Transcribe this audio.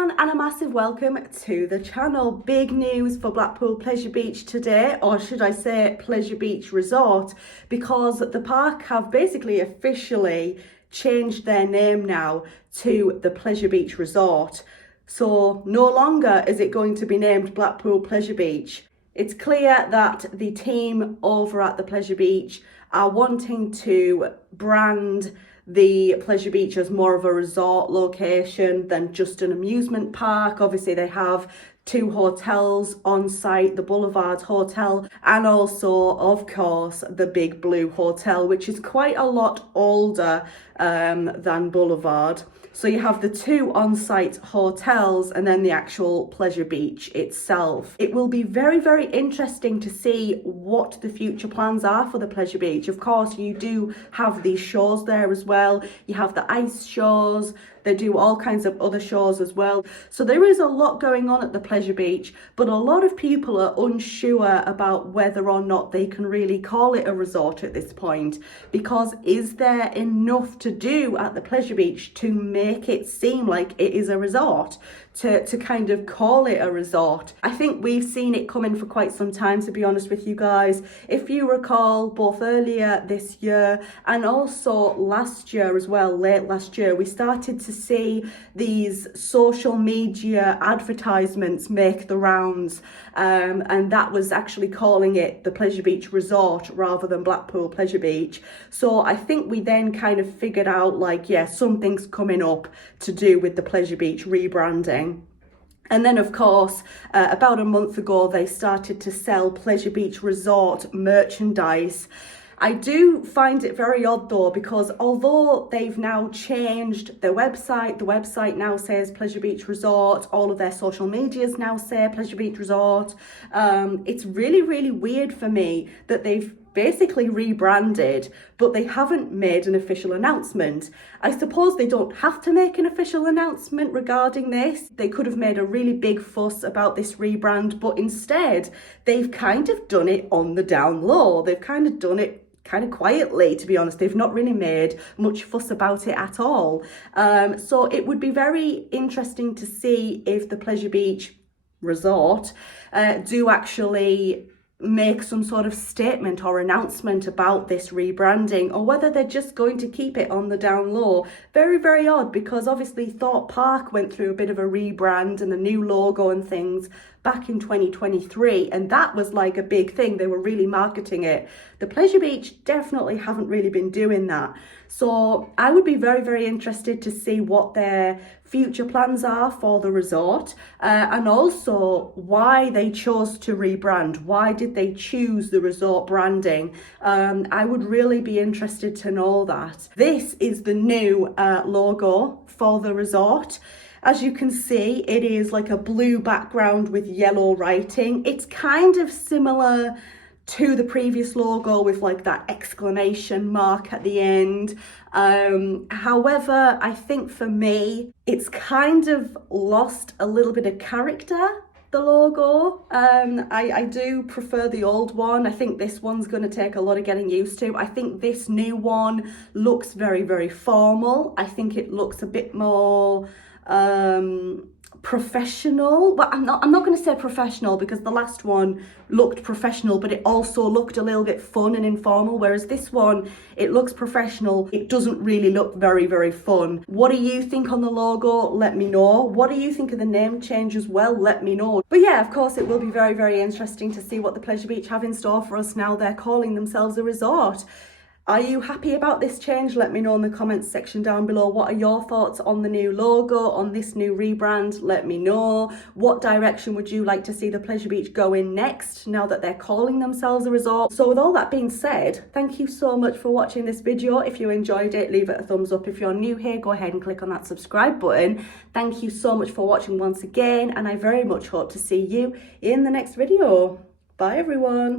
everyone, and a massive welcome to the channel. Big news for Blackpool Pleasure Beach today, or should I say Pleasure Beach Resort, because the park have basically officially changed their name now to the Pleasure Beach Resort. So no longer is it going to be named Blackpool Pleasure Beach. It's clear that the team over at the Pleasure Beach are wanting to brand the Pleasure Beach as more of a resort location than just an amusement park. Obviously they have two hotels on site, the Boulevard Hotel and also of course the Big Blue Hotel, which is quite a lot older than Boulevard. So you have the two on-site hotels and then the actual Pleasure Beach itself. It will be very, very interesting to see what the future plans are for the Pleasure Beach. Of course, you do have these shows there as well. You have the ice shows. They do all kinds of other shows as well. So there is a lot going on at the Pleasure Beach, but a lot of people are unsure about whether or not they can really call it a resort at this point, because is there enough to do at the Pleasure Beach to make it seem like it is a resort, to kind of call it a resort? I think we've seen it coming for quite some time, to be honest with you guys. If you recall, both earlier this year and also last year as well, late last year, we started to see these social media advertisements make the rounds, and that was actually calling it the Pleasure Beach Resort rather than Blackpool Pleasure Beach. So I think we then kind of figured out, like, yeah, something's coming up to do with the Pleasure Beach rebranding. And then, of course, about a month ago, they started to sell Pleasure Beach Resort merchandise. I do find it very odd though, because although they've now changed their website, the website now says Pleasure Beach Resort, all of their social medias now say Pleasure Beach Resort. It's really, really weird for me that they've basically rebranded, but they haven't made an official announcement. I suppose they don't have to make an official announcement regarding this. They could have made a really big fuss about this rebrand, but instead they've kind of done it on the down low. They've kind of done it kind of quietly, to be honest. They've not really made much fuss about it at all. So it would be very interesting to see if the Pleasure Beach Resort do actually make some sort of statement or announcement about this rebranding, or whether they're just going to keep it on the down low. Very, very odd, because obviously Thorpe Park went through a bit of a rebrand and a new logo and things back in 2023, and that was like a big thing. They were really marketing it. The Pleasure Beach definitely haven't really been doing that. So I would be very, very interested to see what their future plans are for the resort, and also why they chose to rebrand. Why did they choose the resort branding? I would really be interested to know that. This is the new logo for the resort. As you can see, it is like a blue background with yellow writing. It's kind of similar to the previous logo with like that exclamation mark at the end. However, I think for me, it's kind of lost a little bit of character, the logo. I do prefer the old one. I think this one's going to take a lot of getting used to. I think this new one looks very, very formal. I think it looks a bit more professional. But I'm not going to say professional, because the last one looked professional, but it also looked a little bit fun and informal, whereas this one, it looks professional. It doesn't really look very, very fun. What do you think on the logo? Let me know. What do you think of the name change as well? Let me know. But yeah, of course, it will be very, very interesting to see what the Pleasure Beach have in store for us now they're calling themselves a resort. Are you happy about this change? Let me know in the comments section down below. What are your thoughts on the new logo, on this new rebrand? Let me know. What direction would you like to see the Pleasure Beach go in next, now that they're calling themselves a resort? So with all that being said, thank you so much for watching this video. If you enjoyed it, leave it a thumbs up. If you're new here, go ahead and click on that subscribe button. Thank you so much for watching once again, and I very much hope to see you in the next video. Bye everyone.